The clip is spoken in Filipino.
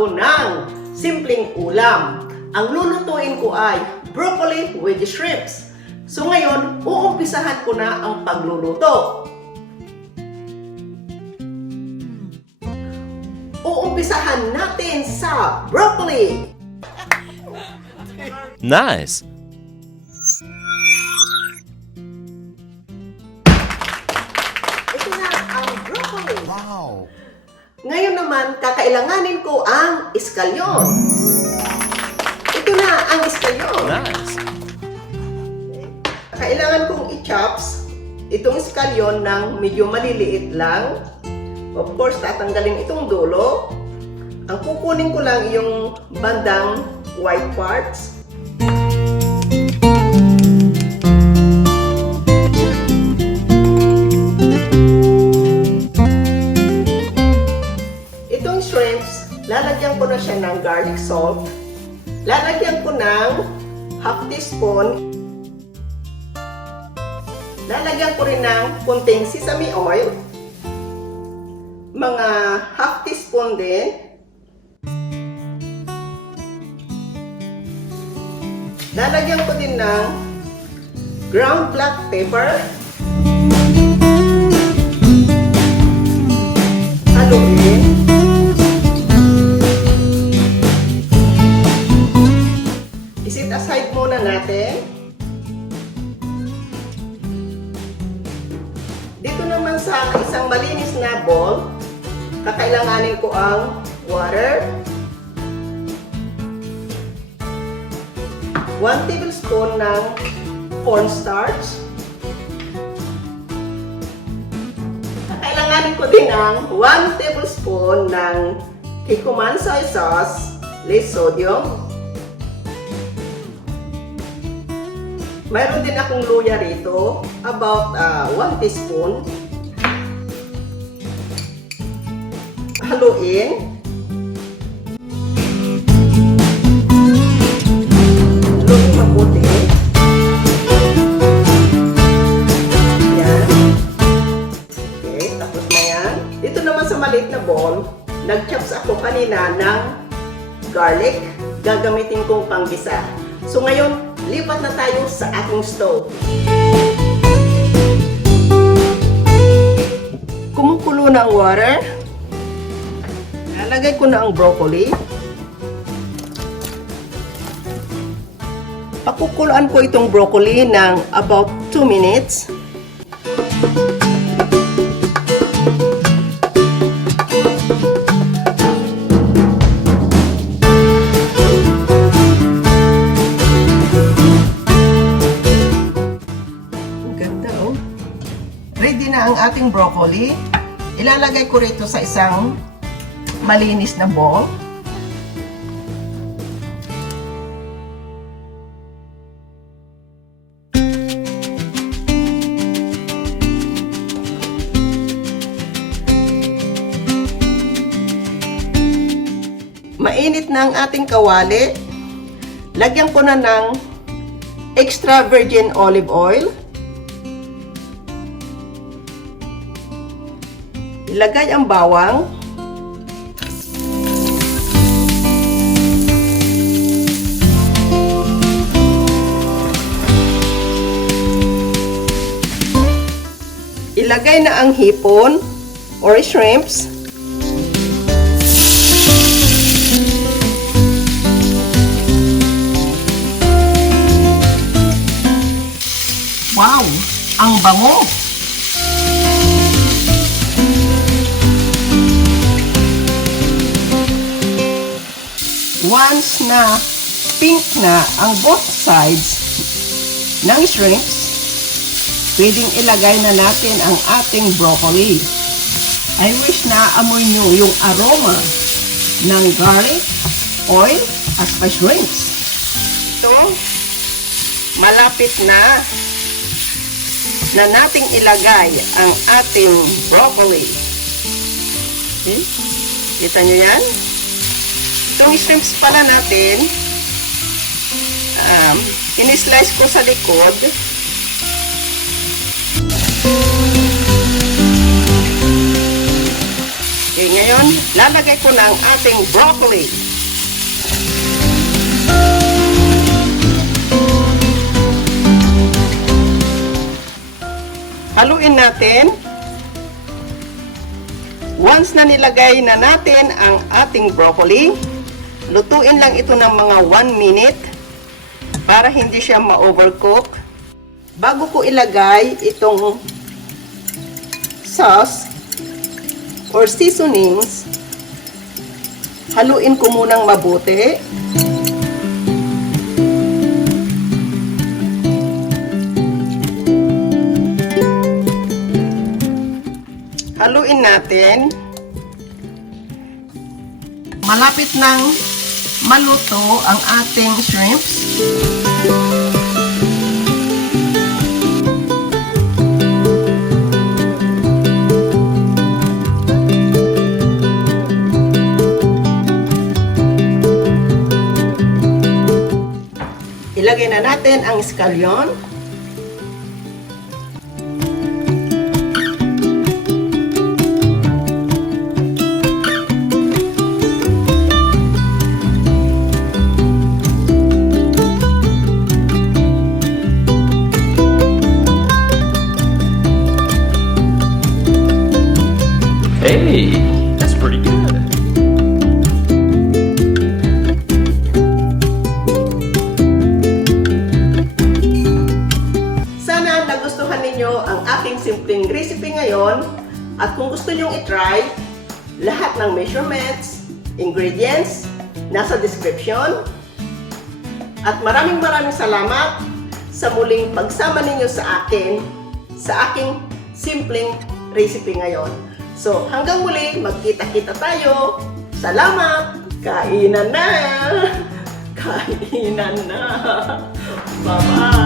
ako ng simpleng ulam. Ang lulutuin ko ay broccoli with shrimps. So ngayon, uumpisahan ko na ang pagluluto. Uumpisahan natin sa broccoli. Nice. Ito na ang broccoli. Wow! Ngayon naman, kakailanganin ko ang iskalyon. Ito na ang iskalyon. Nice. Kailangan kong i-chops itong iskalyon ng medyo maliliit lang. Of course, tatanggalin itong dulo. Ang kukunin ko lang yung bandang white parts. Itong shrimps, lalagyan ko na siya ng garlic salt. Lalagyan ko ng half teaspoon. Lalagyan ko rin ng kunting sesame oil. Mga half teaspoon din. Lalagyan ko din ng ground black pepper. Haluin. I-set aside muna natin. Dito naman sa isang malinis na bowl, kakailanganin ko ang water, 1 tablespoon ng cornstarch, kakailanganin ko din ang 1 tablespoon ng Kikkoman soy sauce, less sodium. Mayroon din akong luya rito, about 1 teaspoon. Haluin. Haluin mabuti. Yan. Okay, tapos na yan. Dito naman sa maliit na bowl, nag-chops ako kanina ng garlic. Gagamitin kong panggisa. So ngayon, lipat na tayo sa ating stove. Kumukulo na ang water. Lalagay ko na ang broccoli. Pakukuluan ko itong broccoli ng about 2 minutes. Ready na ang ating broccoli. Ilalagay ko rito sa isang malinis na bowl. Mainit na ang ating kawali. Lagyan ko na ng extra virgin olive oil. Ilagay ang bawang. Ilagay na ang hipon or shrimps. Wow! Ang bango! Once na pink na ang both sides ng shrimps, pwedeng ilagay na natin ang ating broccoli. I wish na amoy nyo yung aroma ng garlic, oil, at pa shrimps. Ito, malapit na nating ilagay ang ating broccoli. Okay? Kita nyo yan? Itong shrimps pala natin, in-slice ko sa likod. Okay, ngayon, lalagay ko na ang ating broccoli. Haluin natin. Once na nilagay na natin ang ating broccoli, lutuin lang ito ng mga 1 minute para hindi siya ma-overcook. Bago ko ilagay itong sauce or seasonings, haluin ko munang mabuti. Haluin natin. Malapit nang maluto ang ating shrimps. Ilagay na natin ang scallion. Hey, that's pretty good. Sana nagustuhan ninyo ang aking simpleng recipe ngayon, at kung gusto nyong itry, lahat ng measurements, ingredients, nasa description. At maraming salamat sa muling pagsama ninyo sa akin, sa aking simpleng recipe ngayon. So, hanggang muli, magkita-kita tayo. Salamat! Kainan na! Kainan na! Bye-bye!